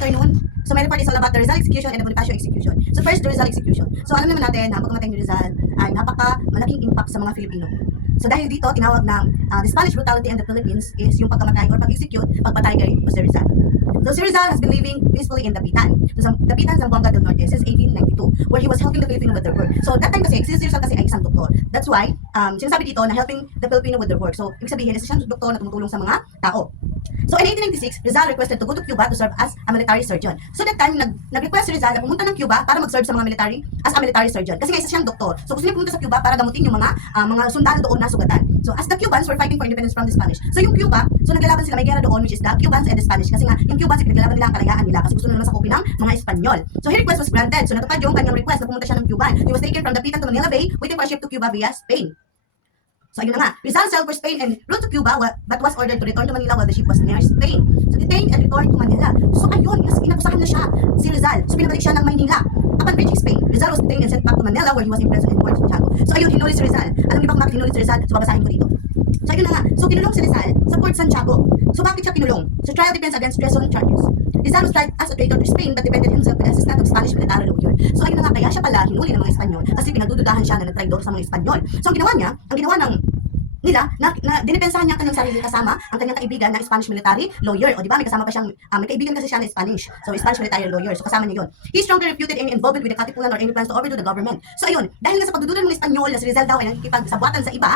afternoon. So my report is all about the Rizal execution and the Bonifacio execution. So first, the Rizal execution. So alam naman natin na ang pagkamatay ni Rizal ay napaka-malaking impact sa mga Filipino. So dahil dito, tinawag na the Spanish brutality in the Philippines is yung pagkamatay or pag-execute, pagpatay kay Jose Rizal. So si Rizal has been living peacefully in Dapitan. So Dapitan, Zamboanga del Norte since 1892, where he was helping the Filipino with their work. So that time kasi, si Rizal kasi ay isang doktor. That's why, sinasabi dito na helping the Filipino with their work. So ibig sabihin, isa siyang doktor na tumutulong sa mga tao. So in 1896, Rizal requested to go to Cuba to serve as a military surgeon. So that time, nag-request si Rizal na pumunta ng Cuba para mag-serve sa mga military as a military surgeon. Kasi nga isa siyang doktor. So gusto niya pumunta sa Cuba para gamutin yung mga sundalo doon na sugatan. So as the Cubans were fighting for independence from the Spanish. So yung Cuba, so naglalaban sila, may gera doon, which is the Cubans and the Spanish. Kasi nga yung Cubans, naglalaban nila ang kalayaan nila kasi gusto nila masakupin ng mga Espanyol. So his request was granted. So natupad yung kanyang request na pumunta siya ng Cuban. He was taken from Dapitan to Manila Bay, waiting for a ship to Cuba via Spain. So ayun na nga, Rizal sailed for Spain and route to Cuba but was ordered to return to Manila while the ship was near Spain. So detained and returned to Manila. So ayun, inakusahan na siya si Rizal. So pinabalik siya ng Maynila. Upon reaching Spain, Rizal was detained and sent back to Manila where he was imprisoned in Fort Santiago. So ayun, hinuli si Rizal. Alam niyo ba kung bakit hinuli si Rizal? So babasahin ko dito. So ayun na nga, so kinulong si Rizal sa Fort Santiago. So bakit siya kinulong? So trial defense against treason charges. Rizal was tried as a traitor to Spain but defended himself with the assistance of Spanish military lawyer. So ayun na nga, kaya siya pala hinuli ng mga Espanyol kasi pinagdududahan siya na nag-traidor sa mga Espanyol. So ang ginawa ng nila, na dinipensahan niya ang kanyang sarili kasama ang kanyang kaibigan na Spanish military lawyer. O di ba, may kasama pa siyang, may kaibigan kasi siya na Spanish. So, Spanish military lawyer. So, kasama niya yun. He strongly refuted any involvement with the Katipunan or any plans to overthrow the government. So, ayun, dahil nga sa pagdududa ng mga Espanyol na si Rizal daw ay nakikipagsabuatan sa iba,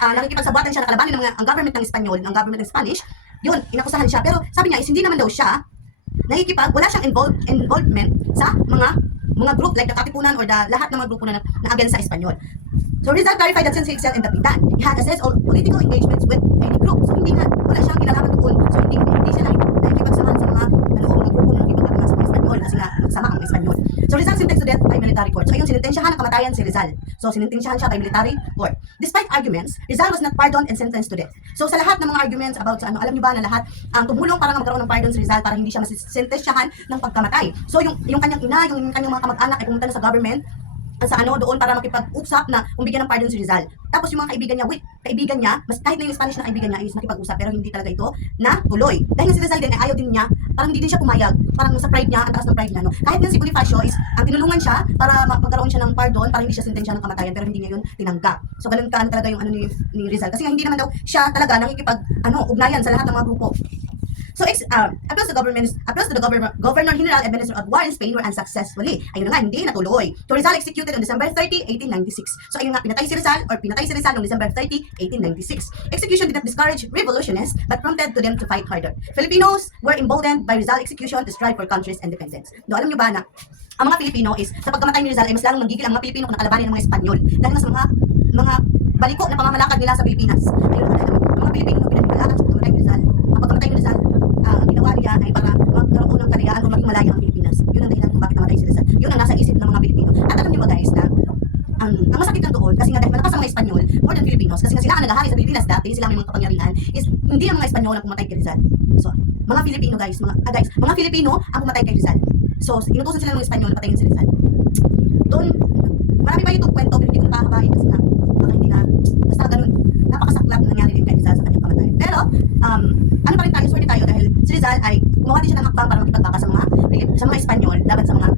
nakikipagsabuatan siya na kalabanin ng ang government ng Espanyol, ng government ng Spanish, yun, inakusahan siya. Pero, sabi niya, is hindi naman daw siya wala siyang involvement sa mga group like the Katipunan or the lahat ng mga grupo na against sa Espanyol. So Rizal clarified that since he excelled in Dapitan, he had assessed all political engagements with any group. So hindi wala siyang kinalaman doon. So hindi siya nakikipagsamahan sa mga grupo na nakikipagpapaman sa mga Espanyol kasi nga nagsama ang Espanyol. So Rizal sentenced to death by military court. So ayun, sinintensyahan ng kamatayan si Rizal. So sinintensyahan siya by military court. Despite arguments, Rizal was not pardoned and sentenced to death. So sa lahat ng mga arguments about sa alam niyo ba na lahat ang tumulong para magkaroon ng pardon si Rizal para hindi siya masintensyahan ng pagkamatay. So yung kanyang ina, yung kanyang mga kamag-anak ay pumunta na sa government doon para makipag-usap na bigyan ng pardon si Rizal. Tapos yung mga kaibigan niya, mas kahit na yung Spanish na kaibigan niya is makipag-usap pero hindi talaga ito na tuloy. Dahil si Rizal din ay ayaw din niya, parang hindi din siya pumayag, parang sa pride niya, ang taas ng pride niya, no. Kahit nga si Bonifacio is ang tinulungan siya para magkaroon siya ng pardon, para hindi siya sentensya ng kamatayan pero hindi niya yun tinanggap. So ganun talaga yung ni Rizal kasi nga hindi naman daw siya talaga nakikipag-ugnayan sa lahat ng mga grupo. So, appeals to the Governor General Administrator of War in Spain were unsuccessfully. Ayun na nga, hindi natuloy. So, Rizal executed on December 30, 1896. So, ayun nga, pinatay si Rizal noong December 30, 1896. Execution did not discourage revolutionists, but prompted to them to fight harder. Filipinos were emboldened by Rizal execution to strive for country's independence. Do alam nyo ba na ang mga Pilipino is, sa pagkamatay ni Rizal ay mas lalong manggigil ang mga Pilipino kung nakalabanin ng mga Espanyol. Dahil nga sa mga baliko na pamamalakad nila sa Pilipinas. Ayun na ang mga Pilipino na pinagbilakan sa pagkamatay ni Rizal. Ang pagkamatay ni Rizal, ang ginawa niya ay para magkaroon ng kalayaan o maging malaya ang Pilipinas. Yun ang dahilan kung bakit namatay si Rizal. Yun ang nasa isip ng mga Pilipino. At alam niyo ba guys na ang masakit lang doon kasi nga dahil malakas ang mga Espanyol more than Filipinos kasi nga sila ang nagahari sa Pilipinas dati, sila may mga kapangyarihan is hindi ang mga Espanyol ang pumatay kay Rizal. So, mga Filipino guys, mga Filipino ang pumatay kay Rizal. So, inutusan sila ng mga Espanyol na patayin si Rizal. Doon, marami pa yung kwento pero hindi ko nakahabahin kasi nga baka hindi na, basta ganun, napakasaklap na nangyari din kay Rizal sa kanyang kamatayan. Pero, ano pa rin tayo, swerte tayo dahil si Rizal ay gumawa din siya ng hakbang para makipagbaka sa mga Espanyol laban sa mga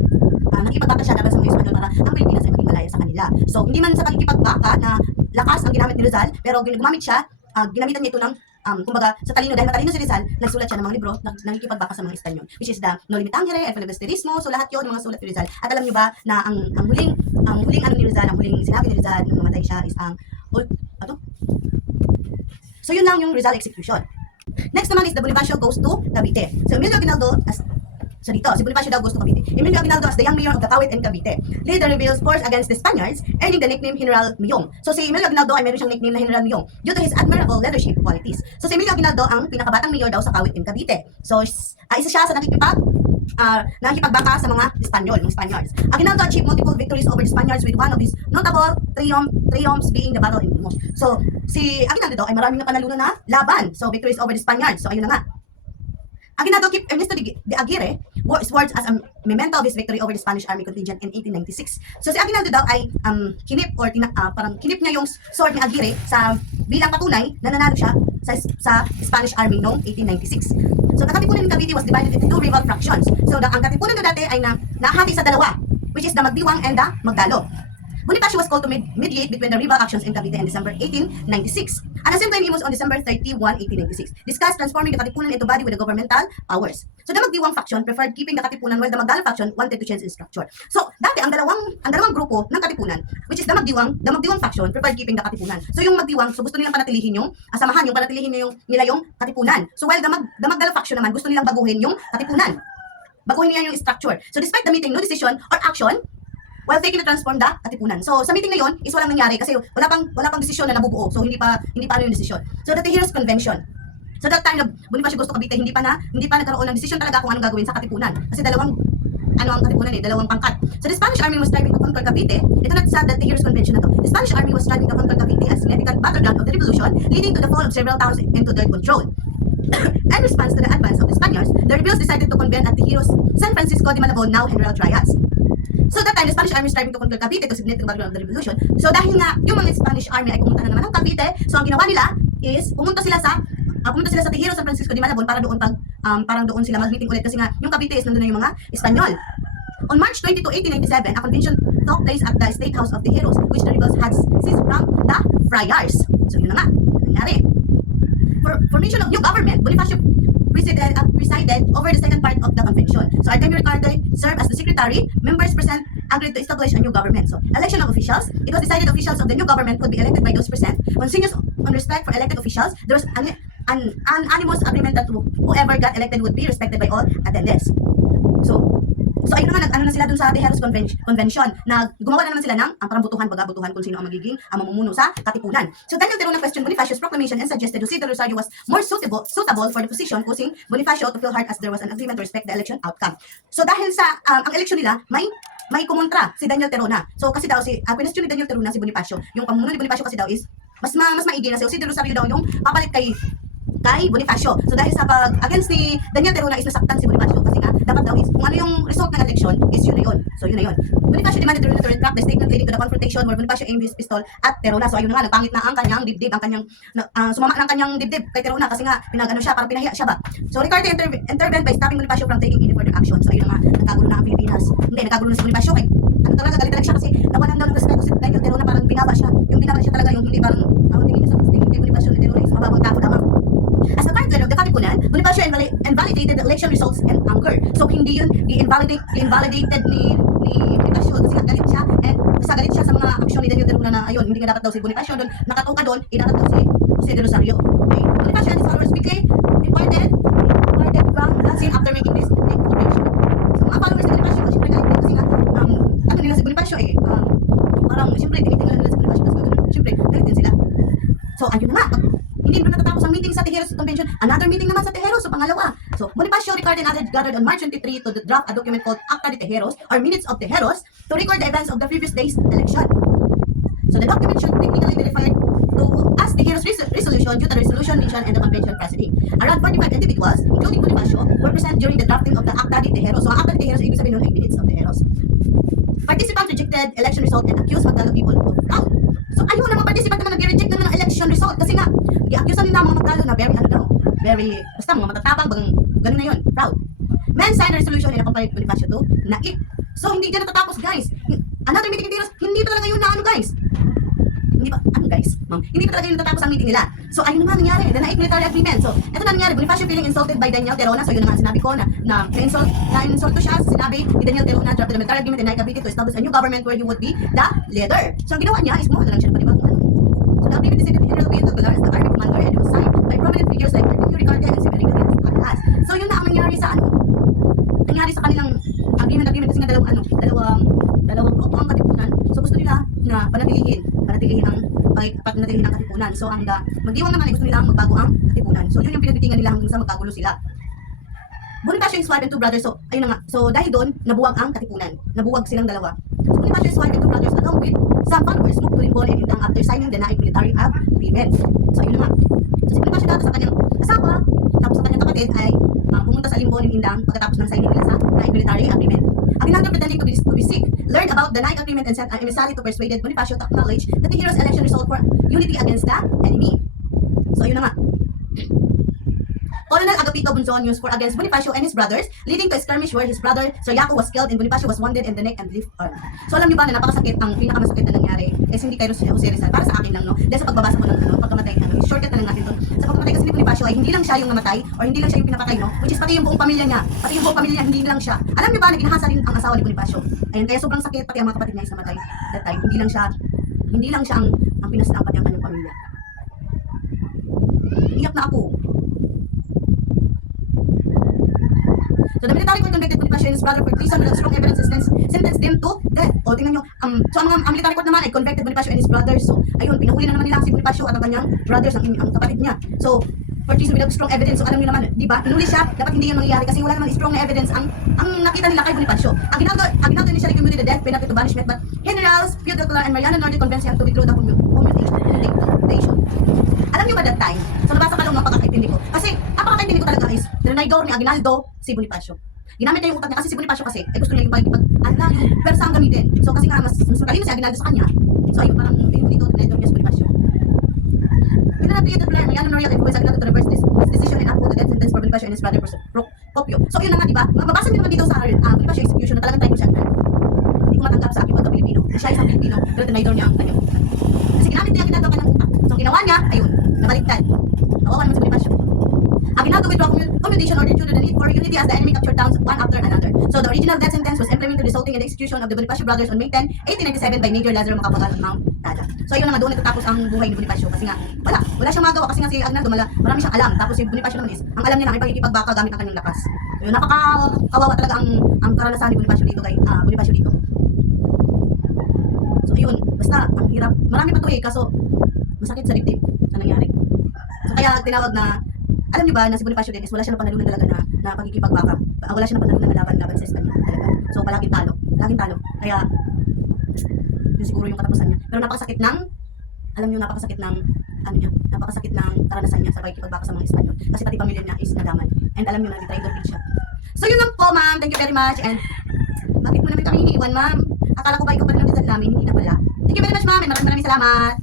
nakipagbaka siya laban sa mga Espanyol para ang Pilipinas ay maging malaya sa kanila. So, hindi man sa pakikipagbaka na lakas ang ginamit ni Rizal, pero gumamit siya, ginamitan niya ito ng kumbaga, sa talino, dahil matalino si Rizal, nagsulat siya ng mga libro na nakikipagbaka sa mga Espanyol, which is the No Limitangere, El Filibusterismo, so lahat yun, mga sulat ni Rizal. At alam niyo ba na ang huling ni Rizal, ang huling sinabi ni Rizal nung mamatay siya is So yun lang yung Rizal execution. Next naman is the Bonifacio goes to Cavite. So Emilio Aguinaldo si Bonifacio daw goes to Cavite. Emilio Aguinaldo as the young mayor of the Kawit and Cavite later reveals force against the Spaniards, earning the nickname General Miyong. So si Emilio Aguinaldo ay meron siyang nickname na General Miyong due to his admirable leadership qualities. So si Emilio Aguinaldo ang pinakabatang mayor daw sa Kawit and Cavite. So isa siya sa nakikipagbaka sa mga Spaniards. Aguinaldo achieved multiple victories over the Spaniards with one of his notable triumphs being the Battle of Imos. So si Aguinaldo daw ay maraming napanalunan na laban. So victories over the Spaniards. So ayun na nga. Aguinaldo kept Ernesto de Aguirre swords as a memento of his victory over the Spanish army contingent in 1896. So si Aguinaldo daw ay parang kinip niya yung sword ni Aguirre bilang patunay na nanalo siya sa Spanish army noong 1896. So the Katipunan in Cavite was divided into two rival fractions. So ang Katipunan na dati ay nahati sa dalawa, which is the Magdiwang and the Magdalo. Bonifacio was called to mediate between the rival actions in Cavite in December 1896. At the same time, he was on December 31, 1896, discussed transforming the Katipunan into body with the governmental powers. So the Magdiwang faction preferred keeping the Katipunan while the Magdalo faction wanted to change its structure. So dati ang dalawang grupo ng Katipunan, which is the Magdiwang faction preferred keeping the Katipunan. So yung Magdiwang, so gusto nilang panatilihin yung samahan, yung panatilihin nila yung Katipunan. So while the Magdalo faction naman, gusto nilang baguhin yung Katipunan. Baguhin niya yung structure. So despite the meeting, no decision or action while taking to transform the Katipunan. So sa meeting na yon is walang nangyari kasi wala pang desisyon na nabubuo. So hindi pa ano yung desisyon. So the Tejeros Convention. So that time na Bonifacio Gusto Cavite, hindi pa nagkaroon ng desisyon talaga kung anong gagawin sa Katipunan. Kasi dalawang Katipunan dalawang pangkat. So the Spanish army was striving to conquer Cavite. Ito na sa the Tejeros Convention na to. The Spanish army was striving to conquer Cavite as significant battleground of the revolution, leading to the fall of several towns into their control. In response to the advance of the Spaniards, the rebels decided to convene at Tejeros, San Francisco de Malabon, now General Trias. So that time, the Spanish army striving to conquer Cavite to significant battleground of the revolution. So dahil nga yung mga Spanish army ay pumunta na naman ng Cavite, so ang ginawa nila is pumunta sila sa Tejeros, San Francisco de Malabon para doon parang doon sila mag-meeting ulit kasi nga yung Cavite is nandun na yung mga Espanyol. On March 22, 1897, a convention took place at the State House of Tejeros, which the rebels had seized from the friars. So yun na nga, nangyari. For formation of new government, Bonifacio presided over the second part of the convention. So Artemio Ricarte served as the secretary. Members present agreed to establish a new government. So election of officials. It was decided officials of the new government could be elected by those present. Continuous on respect for elected officials. There was an unanimous agreement that whoever got elected would be respected by all attendants. So ayun naman, na sila dun sa Tejeros Convention na gumawa na naman sila ng parang butuhan kung sino ang magiging mamumuno sa Katipunan. So Daniel Terona questioned Bonifacio's proclamation and suggested Jose de Rosario was more suitable for the position, causing Bonifacio to feel hard as there was an agreement to respect the election outcome. So dahil sa ang election nila, may kumontra si Daniel Terona. So kasi daw question ni Daniel Terona si Bonifacio, yung pamuno ni Bonifacio kasi daw is mas maigi na si Jose de Rosario daw yung papalit kay Bonifacio. So dahil sa against ni Daniel Terona is nasaktan si Bonifacio kasi nga dapat daw is kung ano yung result ng election is yun na yun. So yun na yun. Bonifacio demanded Terona to retract the statement leading to the confrontation where Bonifacio aimed his pistol at Terona. So ayun na nga, nagpangit na ang kanyang dibdib, sumama ng kanyang dibdib kay Terona kasi nga parang pinahiya siya ba. So Ricarte intervened by stopping Bonifacio from taking any further action. So ayun na nga, nagkagulo na ang Pilipinas. Nagkagulo na si Bonifacio kay talaga galit siya kasi nawalan daw ng respeto si Daniel Terona, parang binaba siya. Yung binaba siya talaga, yung hindi parang tingin niya sa Bonifacio ni Terona is mababang tao lamang. As the current leader of the Katipunan, Bonifacio invalidated the election results and anger. So hindi yun invalidated ni Bonifacio kasi galit siya, and galit siya sa mga aksyon ni Daniel Terona na ayun, hindi nga dapat daw si Bonifacio doon, nakatuka doon, dapat daw si Jose de Rosario. Okay? Bonifacio and his followers quickly departed from the scene after making this declaration. So mga followers ni Bonifacio, siyempre galit din kasi nga ano nila si Bonifacio parang siyempre tinitingnan nila si Bonifacio kasi siyempre galit din sila. So ayun na nga, hindi na natatapos ang meeting sa Tejeros Convention. Another meeting naman sa Tejeros, so pangalawa. So Bonifacio, Ricarte, and others gathered on March 23 to draft a document called Acta de Tejeros or Minutes of Tejeros to record the events of the previous day's election. So the document should technically be referred to as Tejeros resolution due to the resolution mentioned in the convention preceding. Around 45 individuals, including Bonifacio, were present during the drafting of the Acta de Tejeros. So ang Acta de Tejeros, ibig sabihin nun ay Minutes of Tejeros. Participants rejected election result and accused Magdalo people of fraud. So ayun, ang mga participant naman nag-reject naman ng election result kasi nga i-accuse nila mga Magdalo na basta mga matatapang, ganun na yun, proud. Men signed a resolution in accompanied Bonifacio to naik. So hindi dyan natatapos, guys. Another meeting in Tejeros, hindi pa talaga yun na guys. Hindi pa talaga yun natatapos ang meeting nila. So ayun naman nangyari, the naik military agreement. So ito na nangyari, Bonifacio feeling insulted by Daniel Terona. So yun naman sinabi ko na na-insult to siya. Sinabi ni Daniel Terona drafted the military agreement and naik ability to establish a new government where he would be the leader. So ang ginawa niya is kumuha na lang siya ng panibagong ano. So the agreement decided General Pino Aguilar as the army commander and it was signed by prominent figures like Artemio Ricarte and Severino Diaz. So yun na ang nangyari sa kanilang agreement kasi nga dalawang grupo ang Katipunan. So gusto nila na panatilihin ang Katipunan. So ang Magdiwang naman ay gusto nila magbago ang Katipunan. So yun yung pinagtitingan nila hanggang sa magkagulo sila. Bonifacio is wife and two brothers. So ayun na nga. So dahil doon nabuwag ang Katipunan. Nabuwag silang dalawa. So Bonifacio is wife and two brothers along with some followers moved to Limbon and Indang after signing the naik military agreement. So ayun na nga. So si Bonifacio dito sa kanyang asawa tapos sa kanyang kapatid ay pumunta sa Limbon and Indang pagkatapos ng signing nila sa naik military agreement. Aguinaldo, pretending to be sick, learned about the naik agreement and sent an emissary to persuade Bonifacio to acknowledge that the hero's election result for unity against the enemy. So ayun na nga. Colonel Agapito Bunzon used for against Bonifacio and his brothers, leading to a skirmish where his brother Sir Yaco was killed and Bonifacio was wounded in the neck and left arm. So alam niyo ba na napakasakit, ang pinakamasakit na nangyari is hindi kay Jose Rizal, para sa akin lang, no? Dahil sa pagbabasa ko ng pagkamatay, shortcut na lang natin to. Sa pagkamatay kasi ni Bonifacio ay hindi lang siya yung namatay or hindi lang siya yung pinapatay, no? Which is pati yung buong pamilya niya. Pati yung buong pamilya niya, hindi lang siya. Alam niyo ba na ginahasa rin ang asawa ni Bonifacio? Ayun, kaya sobrang sakit, pati ang mga kapatid niya is namatay that time. Hindi lang siya ang pinaslang, pati ang kanyang pamilya. Iyak na ako. So the military court convicted Bonifacio and his brother for treason with strong evidence sentenced them to death. O tingnan nyo, so ang military court naman ay convicted Bonifacio and his brothers. So ayun, pinahuli na naman nila si Bonifacio at ang kanyang brothers, ang kapatid niya. So for treason without strong evidence, so alam niyo naman, di ba? Hinuli siya, dapat hindi yun mangyayari kasi wala naman strong na evidence ang nakita nila kay Bonifacio. Ang ginagawa initially commuted the death penalty to banishment, but Generals Piedra and Mariano Norte convinced him to withdraw the commutation. Alam niyo ba that time? So nabasa ka lang ng pagkakaintindi ko. Kasi napakakaintindi ko talaga is Renaidor ni Aguinaldo si Bonifacio. Ginamit niya yung utak niya kasi si Bonifacio kasi gusto niya yung persa ang gamitin. So kasi nga mas matalino si Aguinaldo sa kanya. So ayun, parang yung dito Renaidor niya si Bonifacio. General Piedra and Mariano Norte influenced Aguinaldo to reverse this decision and uphold the death sentence for Bonifacio and his brother Procopio. So yun na nga, di ba? Mababasa niyo naman dito sa Bonifacio execution na talagang tayo siya. Hindi ko matanggap sa aking pagka-Pilipino. Siya isang Pilipino, pero Renaidor niya ang kanyang utak. Kasi ginamit niya Aguinaldo ang kanyang utak. So ginawa niya, ayun, nabaliktad. Nawawa naman si Bonifacio. Aguinaldo withdraw commutation order due to the need for unity as the enemy captured towns one after another. So the original death sentence was implemented resulting in the execution of the Bonifacio brothers on May 10, 1897 by Major Lazaro Macapagal of Mount Tada. So ayun na nga, doon natatapos ang buhay ni Bonifacio kasi nga wala siyang magawa kasi nga si Aguinaldo marami siyang alam. Tapos si Bonifacio naman is ang alam niya lang ay pakikipagbaka gamit ang kanyang lakas. So yun, napakawawa talaga ang karanasan ni Bonifacio dito Bonifacio dito. So ayun, basta ang hirap. Marami pa to kaso masakit sa dibdib na nangyari. So kaya tinawag na, alam niyo ba na si Bonifacio din is wala siya ng panalunan talaga na pagkikipagbaka. Wala siya ng panalunan na laban sa Espanya talaga. So palaging talo. Kaya yun siguro yung katapusan niya. Pero napakasakit ng karanasan niya sa pagkikipagbaka sa mga Espanyol. Kasi pati pamilya niya is nadaman. And alam niyo na betrayed din siya. So yun lang po, ma'am. Thank you very much. And bakit mo namin kami iniiwan, ma'am? Akala ko ba ikaw pa rin ang namin? Hindi na pala. Thank you very much, ma'am. And maraming salamat.